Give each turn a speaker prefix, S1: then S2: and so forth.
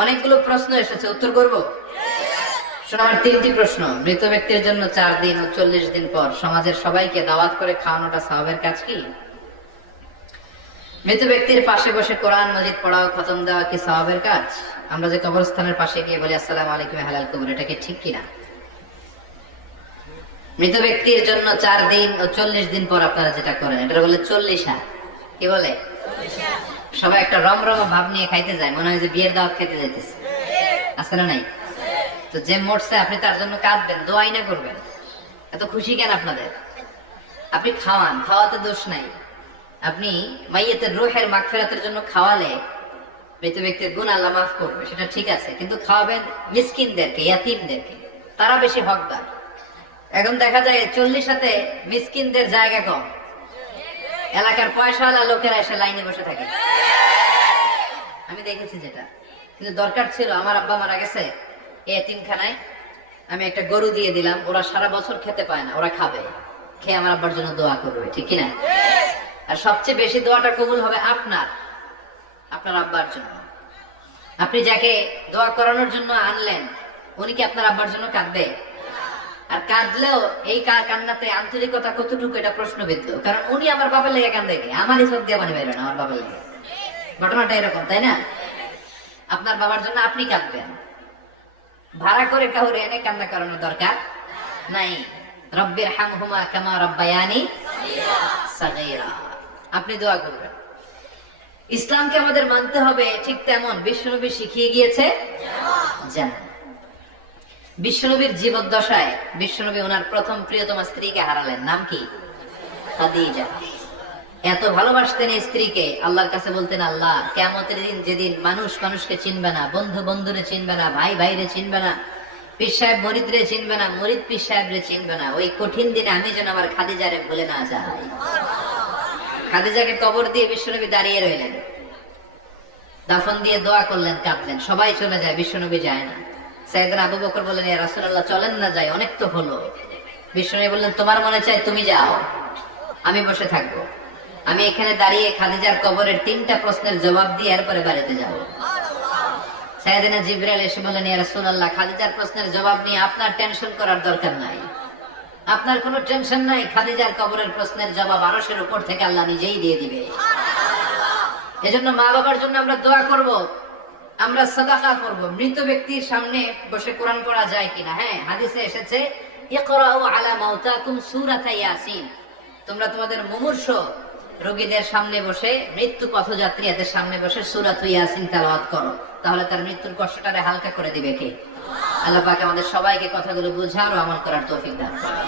S1: অনেকগুলো প্রশ্ন এসেছে, উত্তর করব? শোনো, আমার তিনটি প্রশ্ন। মৃত ব্যক্তির জন্য চার দিন ও চল্লিশ দিন পর সমাজের সবাইকে দাওয়াত করে খাওয়ানোটা সাহাবের কাজ কি? মৃত ব্যক্তির পাশে বসে কোরআন, মজিদ পড়া ও খতম দেওয়া কি সাহাবের কাজ? আমরা যে কবরস্থানের পাশে গিয়ে বলি, আসসালাম আলাইকুম হালাল কবর। এটা কি ঠিক কিনা? মৃত ব্যক্তির জন্য চার দিন ও চল্লিশ দিন পর আপনারা যেটা করেন এটা বলে চল্লিশা। কি বলে? সবাই একটা রমরম ভাব নিয়ে খাইতে যায়, মনে হয় যে বিয়ের দাওয়াত খাইতে যাইতেছে। আছে না নাই? তো যে মরছে, আপনি তার জন্য কাঁদবেন, দোয়াই না করবেন। এত খুশি কেন আপনাদের? আপনি খাওয়ান, খাওয়াতে দোষ নাই। আপনি মাইয়েতের রোহের মাগফিরাতের জন্য খাওয়ালে মৃত ব্যক্তির গুণ আল্লাহ মাফ করবে, সেটা ঠিক আছে। কিন্তু খাওয়াবেন মিসকিনদেরকে, ইয়াতিমদেরকে। তারা বেশি হকদার। এখন দেখা যায় চল্লিশ সাথে মিসকিনদের জায়গা কম। এলাকার পয়সাওয়ালা লোকেরা এসে লাইনে বসে থাকে। আমি দেখেছি যেটা। কিন্তু দরকার ছিল, আমার আব্বা মারা গেছে এই এতিমখানায় আমি একটা গরু দিয়ে দিলাম, ওরা সারা বছর খেতে পায় না, ওরা খাবে। খেয়ে আমার আব্বার জন্য দোয়া করবে, ঠিক কিনা? আর সবচেয়ে বেশি দোয়াটা কবুল হবে আপনার আপনার আব্বার জন্য। আপনি যাকে দোয়া করানোর জন্য আনলেন, উনি কি আপনার আব্বার জন্য কাঁদবে? আর কাঁদলেও এই কান্নাতে আন্তরিকতা কতটুকু এটা প্রশ্নবিদ্ধ? কারণ উনি আমার বাবার লেগে কান্দে নি আমারই চোখ দিয়ে মানে বেরোয় আমার বাবার লেগে। ঘটনাটা এরকম, তাই না? আপনার বাবার জন্য আপনি কাঁদবেন। ভাড়া করে কাউরে এনে কান্না করানোর দরকার নাই। রব্বির হামহুমা কামা রব্বায়ানি আপনি দোয়া করবেন। ইসলামকে আমাদের মানতে হবে ঠিক তেমন। বিশ্বনবী শিখিয়ে গিয়েছে যেমন বিশ্বনবীর জীবদ্দশায় বিশ্বনবী ওনার প্রথম প্রিয়তমা স্ত্রীকে হারালেন। নাম কি? এত ভালোবাসতেন স্ত্রীকে। আল্লাহর কাছে বলতেন, আল্লাহ কেমতের দিন যেদিন মানুষ মানুষকে চিনবে না, বন্ধু বন্ধুরে চিনবে না, ভাই ভাইরে চিনবে না, পীর সাহেব মরিদরে চিনবে না, মরিদ পীর সাহেবরে চিনবে না, ওই কঠিন দিনে আমি যেন আমার খাদিজারে ভুলে না যাই। খাদিজাকে কবর দিয়ে বিশ্বনবী দাঁড়িয়ে রইলেন। দাফন দিয়ে দোয়া করলেন, কাঁদলেন। সবাই চলে যায়, বিশ্বনবী যায় না। সাইদিন আবু বকর বললেন ইয়া চলেন না যাই, অনেক তো হলো। বিশ্বনবী বললেন, তোমার মনে চাই তুমি যাও, আমি বসে থাকব। আমি এখানে দাঁড়িয়ে খাদিজার কবরের তিনটা প্রশ্নের জবাব দিয়ে এরপরে বাড়িতে যাব। সাইদিনা এসে বললেন খাদিজার প্রশ্নের জবাব নিয়ে আপনার টেনশন করার দরকার নাই। আপনার কোনো টেনশন নাই, খাদিজার কবরের প্রশ্নের জবাব আরশের উপর থেকে আল্লাহ নিজেই দিয়ে দিবে। এজন্য মা বাবার জন্য আমরা দোয়া করব। আমরা সাদাকা করব। মৃত ব্যক্তির সামনে বসে কোরআন পড়া যায় কিনা? হ্যাঁ হাদিসে এসেছে, ইকরাউ আলা মাউতাকুম সূরাতা ইয়াসিন। তোমরা তোমাদের মুমূর্ষ রোগীদের সামনে বসে, মৃত্যু পথযাত্রী এদের সামনে বসে সূরাত ইয়াসিন তেলাওয়াত করো। তাহলে তার মৃত্যুর কষ্টটারে হালকা করে দিবে কে? আল্লাহ পাক আমাদের সবাইকে কথাগুলো বোঝার ও আমল করার তৌফিক দান করুন।